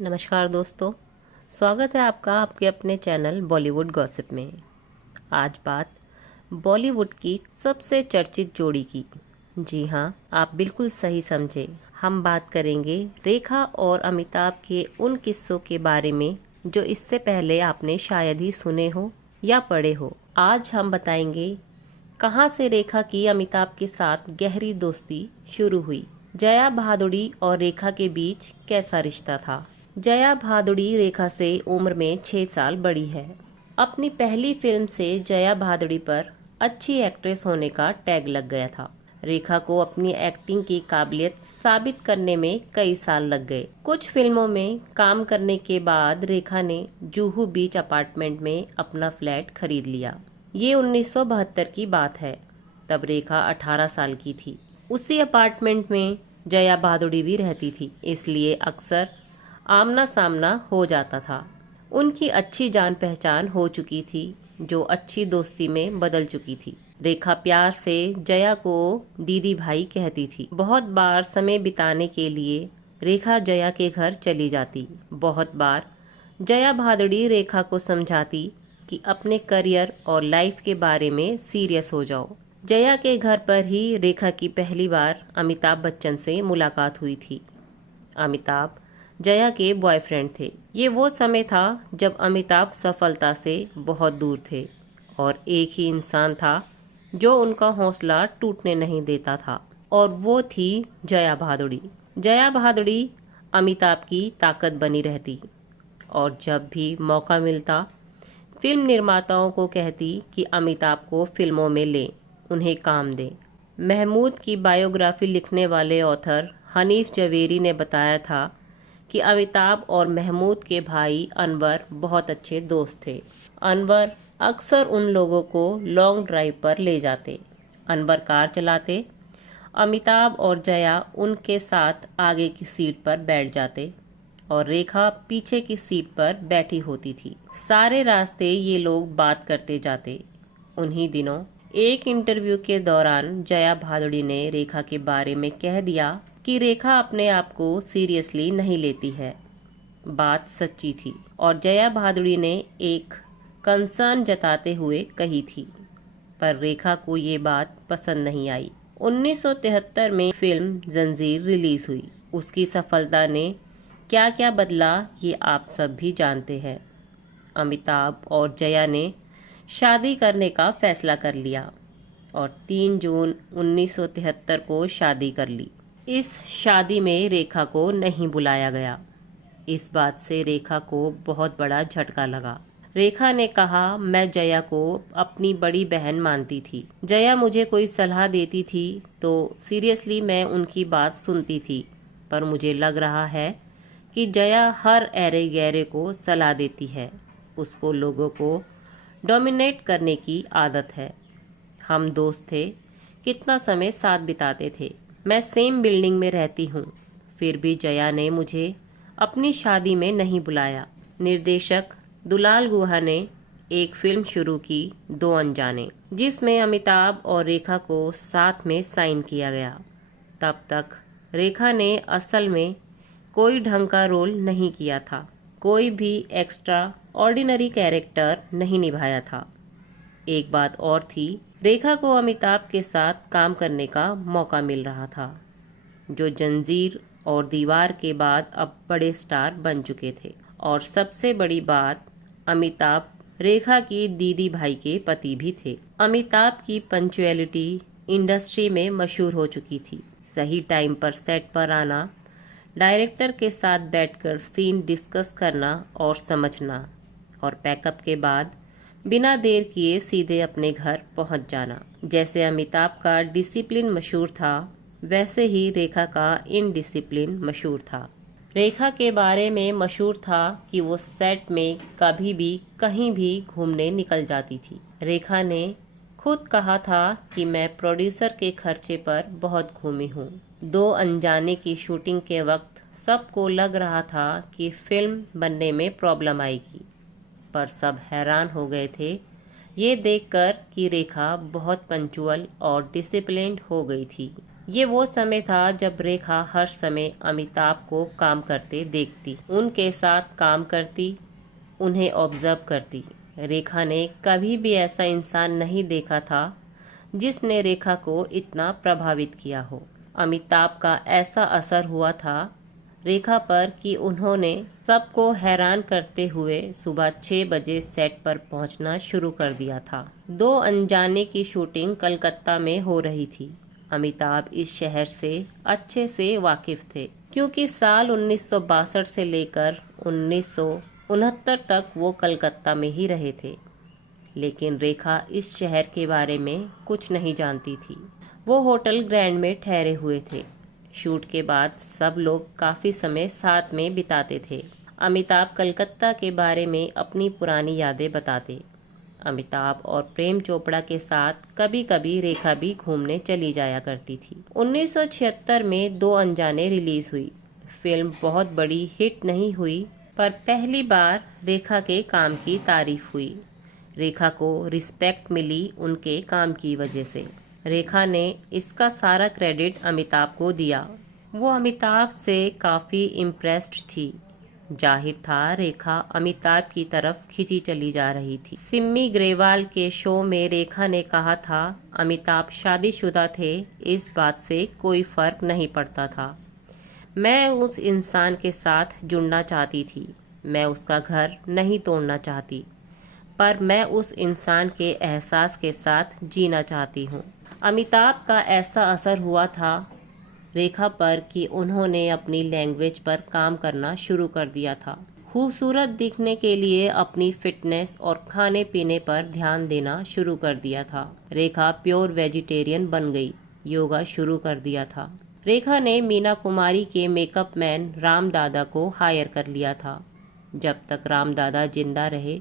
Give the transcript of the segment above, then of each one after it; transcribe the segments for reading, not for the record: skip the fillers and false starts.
नमस्कार दोस्तों, स्वागत है आपका आपके अपने चैनल बॉलीवुड गॉसिप में। आज बात बॉलीवुड की सबसे चर्चित जोड़ी की। जी हाँ, आप बिल्कुल सही समझे। हम बात करेंगे रेखा और अमिताभ के उन किस्सों के बारे में जो इससे पहले आपने शायद ही सुने हो या पढ़े हो। आज हम बताएंगे कहाँ से रेखा की अमिताभ के साथ गहरी दोस्ती शुरू हुई, जया भादुड़ी और रेखा के बीच कैसा रिश्ता था। जया भादुड़ी रेखा से उम्र में 6 साल बड़ी है। अपनी पहली फिल्म से जया भादुड़ी पर अच्छी एक्ट्रेस होने का टैग लग गया था। रेखा को अपनी एक्टिंग की काबिलियत साबित करने में कई साल लग गए। कुछ फिल्मों में काम करने के बाद रेखा ने जुहू बीच अपार्टमेंट में अपना फ्लैट खरीद लिया। ये 1972 की बात है। तब रेखा 18 साल की थी। उसी अपार्टमेंट में जया भादुड़ी भी रहती थी, इसलिए अक्सर आमना सामना हो जाता था। उनकी अच्छी जान पहचान हो चुकी थी, जो अच्छी दोस्ती में बदल चुकी थी। रेखा प्यार से जया को दीदी भाई कहती थी। बहुत बार समय बिताने के लिए रेखा जया के घर चली जाती। बहुत बार जया भादुड़ी रेखा को समझाती कि अपने करियर और लाइफ के बारे में सीरियस हो जाओ। जया के घर पर ही रेखा की पहली बार अमिताभ बच्चन से मुलाकात हुई थी। अमिताभ जया के बॉयफ्रेंड थे। ये वो समय था जब अमिताभ सफलता से बहुत दूर थे और एक ही इंसान था जो उनका हौसला टूटने नहीं देता था, और वो थी जया भादुड़ी। जया भादुड़ी अमिताभ की ताकत बनी रहती और जब भी मौका मिलता फिल्म निर्माताओं को कहती कि अमिताभ को फिल्मों में लें, उन्हें काम दें। महमूद की बायोग्राफी लिखने वाले ऑथर हनीफ जवेरी ने बताया था कि अमिताभ और महमूद के भाई अनवर बहुत अच्छे दोस्त थे। अनवर अक्सर उन लोगों को लॉन्ग ड्राइव पर ले जाते। अनवर कार चलाते, अमिताभ और जया उनके साथ आगे की सीट पर बैठ जाते और रेखा पीछे की सीट पर बैठी होती थी। सारे रास्ते ये लोग बात करते जाते। उन्हीं दिनों एक इंटरव्यू के दौरान जया भादुड़ी ने रेखा के बारे में कह दिया कि रेखा अपने आप को सीरियसली नहीं लेती है। बात सच्ची थी और जया भादुड़ी ने एक कंसर्न जताते हुए कही थी, पर रेखा को ये बात पसंद नहीं आई। 1973 में फिल्म जंजीर रिलीज हुई। उसकी सफलता ने क्या क्या बदला ये आप सब भी जानते हैं। अमिताभ और जया ने शादी करने का फैसला कर लिया और 3 जून 1973 को शादी कर ली। इस शादी में रेखा को नहीं बुलाया गया। इस बात से रेखा को बहुत बड़ा झटका लगा। रेखा ने कहा, मैं जया को अपनी बड़ी बहन मानती थी। जया मुझे कोई सलाह देती थी तो सीरियसली मैं उनकी बात सुनती थी, पर मुझे लग रहा है कि जया हर ऐरे गैरे को सलाह देती है। उसको लोगों को डोमिनेट करने की आदत है। हम दोस्त थे, कितना समय साथ बिताते थे। मैं सेम बिल्डिंग में रहती हूँ, फिर भी जया ने मुझे अपनी शादी में नहीं बुलाया। निर्देशक दुलाल गुहा ने एक फिल्म शुरू की, दो अनजाने, जिसमें अमिताभ और रेखा को साथ में साइन किया गया। तब तक रेखा ने असल में कोई ढंग का रोल नहीं किया था, कोई भी एक्स्ट्रा ऑर्डिनरी कैरेक्टर नहीं निभाया था। एक बात और थी, रेखा को अमिताभ के साथ काम करने का मौका मिल रहा था, जो जंजीर और दीवार के बाद अब बड़े स्टार बन चुके थे। और सबसे बड़ी बात, अमिताभ रेखा की दीदी भाई के पति भी थे। अमिताभ की पंक्चुअलिटी इंडस्ट्री में मशहूर हो चुकी थी। सही टाइम पर सेट पर आना, डायरेक्टर के साथ बैठकर सीन डिस्कस करना और समझना, और पैकअप के बाद बिना देर किए सीधे अपने घर पहुंच जाना। जैसे अमिताभ का डिसिप्लिन मशहूर था, वैसे ही रेखा का इनडिसिप्लिन मशहूर था। रेखा के बारे में मशहूर था कि वो सेट में कभी भी कहीं भी घूमने निकल जाती थी। रेखा ने खुद कहा था कि मैं प्रोड्यूसर के खर्चे पर बहुत घूमी हूँ। दो अनजाने की शूटिंग के वक्त सबको लग रहा था कि फिल्म बनने में प्रॉब्लम आएगी, पर सब हैरान हो गए थे ये देखकर कि रेखा बहुत पंक्चुअल और डिसिप्लिन्ड हो गई थी। ये वो समय था जब रेखा हर समय अमिताभ को काम करते देखती, उनके साथ काम करती, उन्हें ऑब्जर्व करती। रेखा ने कभी भी ऐसा इंसान नहीं देखा था जिसने रेखा को इतना प्रभावित किया हो। अमिताभ का ऐसा असर हुआ था रेखा पर कि उन्होंने सबको हैरान करते हुए सुबह 6 बजे सेट पर पहुंचना शुरू कर दिया था। 2 अनजाने की शूटिंग कलकत्ता में हो रही थी। अमिताभ इस शहर से अच्छे से वाकिफ थे क्योंकि साल 1962 से लेकर 1969 तक वो कलकत्ता में ही रहे थे। लेकिन रेखा इस शहर के बारे में कुछ नहीं जानती थी। वो होटल ग्रैंड में ठहरे हुए थे। शूट के बाद सब लोग काफ़ी समय साथ में बिताते थे। अमिताभ कलकत्ता के बारे में अपनी पुरानी यादें बताते। अमिताभ और प्रेम चोपड़ा के साथ कभी कभी रेखा भी घूमने चली जाया करती थी। 1976 में 2 अनजाने रिलीज हुई। फिल्म बहुत बड़ी हिट नहीं हुई, पर पहली बार रेखा के काम की तारीफ हुई। रेखा को रिस्पेक्ट मिली उनके काम की वजह से। रेखा ने इसका सारा क्रेडिट अमिताभ को दिया। वो अमिताभ से काफ़ी इम्प्रेस्ड थी। जाहिर था रेखा अमिताभ की तरफ खिंची चली जा रही थी। सिम्मी ग्रेवाल के शो में रेखा ने कहा था, अमिताभ शादीशुदा थे, इस बात से कोई फ़र्क नहीं पड़ता था। मैं उस इंसान के साथ जुड़ना चाहती थी। मैं उसका घर नहीं तोड़ना चाहती, पर मैं उस इंसान के एहसास के साथ जीना चाहती हूँ। अमिताभ का ऐसा असर हुआ था रेखा पर कि उन्होंने अपनी लैंग्वेज पर काम करना शुरू कर दिया था। खूबसूरत दिखने के लिए अपनी फिटनेस और खाने पीने पर ध्यान देना शुरू कर दिया था। रेखा प्योर वेजिटेरियन बन गई, योगा शुरू कर दिया था। रेखा ने मीना कुमारी के मेकअप मैन राम दादा को हायर कर लिया था। जब तक राम दादा जिंदा रहे,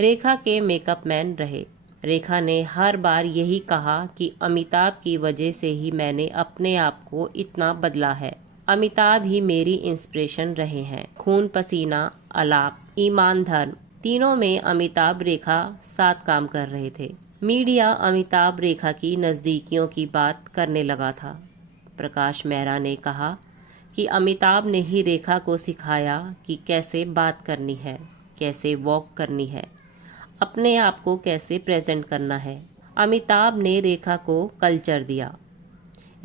रेखा के मेकअप मैन रहे। रेखा ने हर बार यही कहा कि अमिताभ की वजह से ही मैंने अपने आप को इतना बदला है। अमिताभ ही मेरी इंस्पिरेशन रहे हैं। खून पसीना, अलाप, ईमान धर्म, तीनों में अमिताभ रेखा साथ काम कर रहे थे। मीडिया अमिताभ रेखा की नज़दीकियों की बात करने लगा था। प्रकाश मेहरा ने कहा कि अमिताभ ने ही रेखा को सिखाया कि कैसे बात करनी है, कैसे वॉक करनी है, अपने आप को कैसे प्रेजेंट करना है। अमिताभ ने रेखा को कल्चर दिया।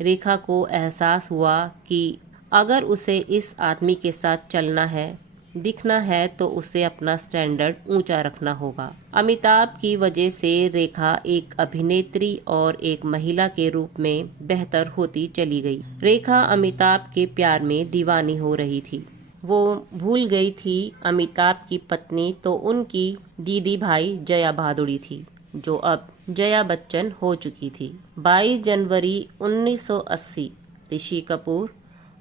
रेखा को एहसास हुआ कि अगर उसे इस आदमी के साथ चलना है, दिखना है, तो उसे अपना स्टैंडर्ड ऊंचा रखना होगा। अमिताभ की वजह से रेखा एक अभिनेत्री और एक महिला के रूप में बेहतर होती चली गई। रेखा अमिताभ के प्यार में दीवानी हो रही थी। वो भूल गई थी अमिताभ की पत्नी तो उनकी दीदी भाई जया भादुड़ी थी, जो अब जया बच्चन हो चुकी थी। 22 जनवरी 1980 ऋषि कपूर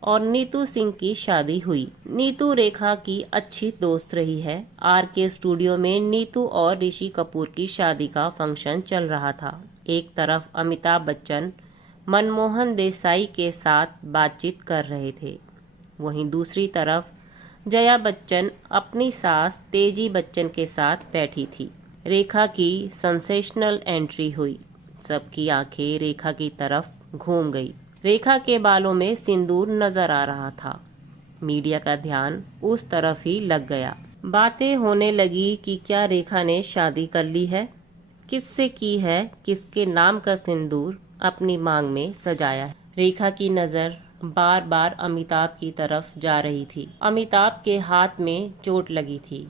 और नीतू सिंह की शादी हुई। नीतू रेखा की अच्छी दोस्त रही है। RK स्टूडियो में नीतू और ऋषि कपूर की शादी का फंक्शन चल रहा था। एक तरफ अमिताभ बच्चन मनमोहन देसाई के साथ बातचीत कर रहे थे, वहीं दूसरी तरफ जया बच्चन अपनी सास तेजी बच्चन के साथ बैठी थी। रेखा की सेंसेशनल एंट्री हुई। सबकी आंखें रेखा की तरफ घूम गई। रेखा के बालों में सिंदूर नजर आ रहा था। मीडिया का ध्यान उस तरफ ही लग गया। बातें होने लगी कि क्या रेखा ने शादी कर ली है, किससे की है, किसके नाम का सिंदूर अपनी मांग में सजाया है। रेखा की नजर बार बार अमिताभ की तरफ जा रही थी। अमिताभ के हाथ में चोट लगी थी,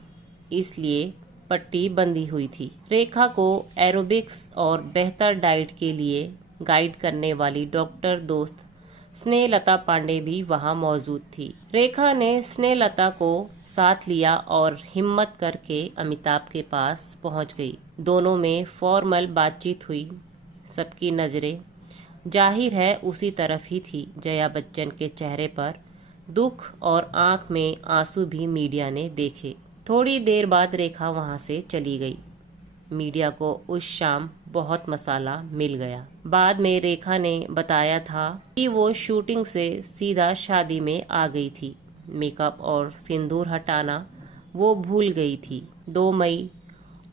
इसलिए पट्टी बंधी हुई थी। रेखा को एरोबिक्स और बेहतर डाइट के लिए गाइड करने वाली डॉक्टर दोस्त स्नेहलता पांडे भी वहां मौजूद थी। रेखा ने स्नेहलता को साथ लिया और हिम्मत करके अमिताभ के पास पहुंच गई। दोनों में फॉर्मल बातचीत हुई। सबकी नजरें जाहिर है उसी तरफ ही थी। जया बच्चन के चेहरे पर दुख और आंख में आंसू भी मीडिया ने देखे। थोड़ी देर बाद रेखा वहां से चली गई। मीडिया को उस शाम बहुत मसाला मिल गया। बाद में रेखा ने बताया था कि वो शूटिंग से सीधा शादी में आ गई थी। मेकअप और सिंदूर हटाना वो भूल गई थी। 2 मई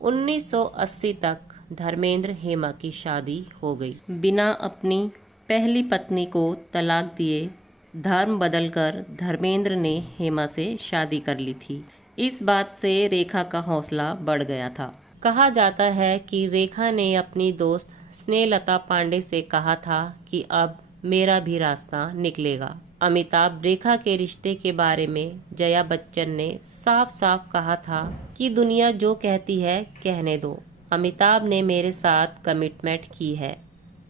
1980 तक धर्मेंद्र हेमा की शादी हो गई। बिना अपनी पहली पत्नी को तलाक दिए धर्म बदलकर धर्मेंद्र ने हेमा से शादी कर ली थी। इस बात से रेखा का हौसला बढ़ गया था। कहा जाता है कि रेखा ने अपनी दोस्त स्नेहलता पांडे से कहा था कि अब मेरा भी रास्ता निकलेगा। अमिताभ रेखा के रिश्ते के बारे में जया बच्चन ने साफ साफ कहा था कि दुनिया जो कहती है कहने दो। अमिताभ ने मेरे साथ कमिटमेंट की है।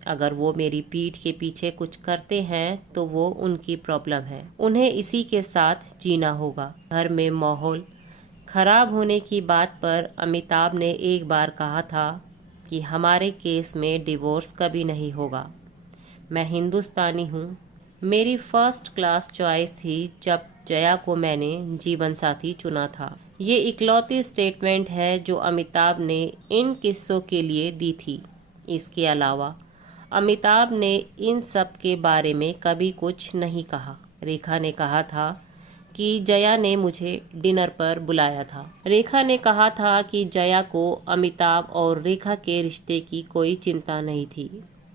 अगर वो मेरी पीठ के पीछे कुछ करते हैं तो वो उनकी प्रॉब्लम है, उन्हें इसी के साथ जीना होगा। घर में माहौल खराब होने की बात पर अमिताभ ने एक बार कहा था कि हमारे केस में डिवोर्स कभी नहीं होगा। मैं हिंदुस्तानी हूँ। मेरी फर्स्ट क्लास चॉइस थी जब जया को मैंने जीवन साथी चुना था। ये इकलौती स्टेटमेंट है जो अमिताभ ने इन किस्सों के लिए दी थी। इसके अलावा अमिताभ ने इन सब के बारे में कभी कुछ नहीं कहा। रेखा ने कहा था कि जया ने मुझे डिनर पर बुलाया था। रेखा ने कहा था कि जया को अमिताभ और रेखा के रिश्ते की कोई चिंता नहीं थी।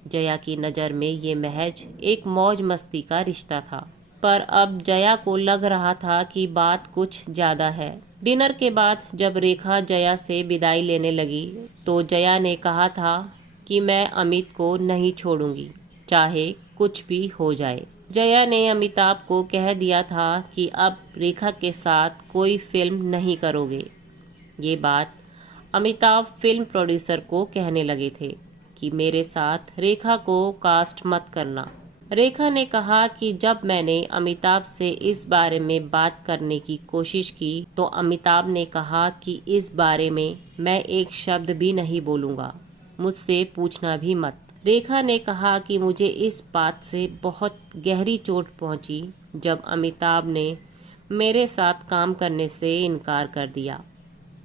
जया की नज़र में ये महज एक मौज मस्ती का रिश्ता था। पर अब जया को लग रहा था कि बात कुछ ज़्यादा है। डिनर के बाद जब रेखा जया से विदाई लेने लगी तो जया ने कहा था कि मैं अमित को नहीं छोड़ूंगी, चाहे कुछ भी हो जाए। जया ने अमिताभ को कह दिया था कि अब रेखा के साथ कोई फिल्म नहीं करोगे। ये बात अमिताभ फिल्म प्रोड्यूसर को कहने लगे थे कि मेरे साथ रेखा को कास्ट मत करना। रेखा ने कहा कि जब मैंने अमिताभ से इस बारे में बात करने की कोशिश की तो अमिताभ ने कहा कि इस बारे में मैं एक शब्द भी नहीं बोलूँगा, मुझसे पूछना भी मत। रेखा ने कहा कि मुझे इस बात से बहुत गहरी चोट पहुंची जब अमिताभ ने मेरे साथ काम करने से इनकार कर दिया।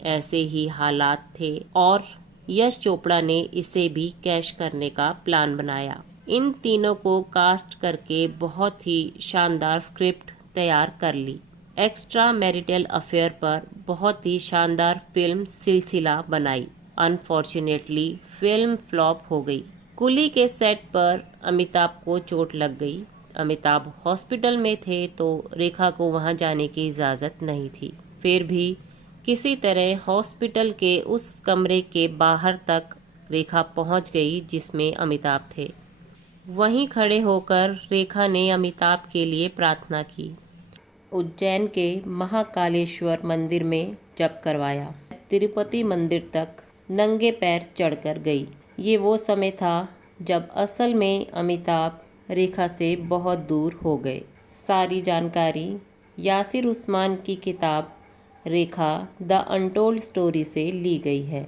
ऐसे ही हालात थे और यश चोपड़ा ने इसे भी कैश करने का प्लान बनाया। इन तीनों को कास्ट करके बहुत ही शानदार स्क्रिप्ट तैयार कर ली। एक्स्ट्रा मैरिटल अफेयर पर बहुत ही शानदार फिल्म सिलसिला बनाई। अनफॉर्चुनेटली फिल्म फ्लॉप हो गई। कुली के सेट पर अमिताभ को चोट लग गई। अमिताभ हॉस्पिटल में थे तो रेखा को वहां जाने की इजाज़त नहीं थी। फिर भी किसी तरह हॉस्पिटल के उस कमरे के बाहर तक रेखा पहुंच गई जिसमें अमिताभ थे। वहीं खड़े होकर रेखा ने अमिताभ के लिए प्रार्थना की। उज्जैन के महाकालेश्वर मंदिर में जप करवाया। तिरुपति मंदिर तक नंगे पैर चढ़कर गई। ये वो समय था जब असल में अमिताभ रेखा से बहुत दूर हो गए। सारी जानकारी यासिर उस्मान की किताब रेखा द अनटोल्ड स्टोरी से ली गई है।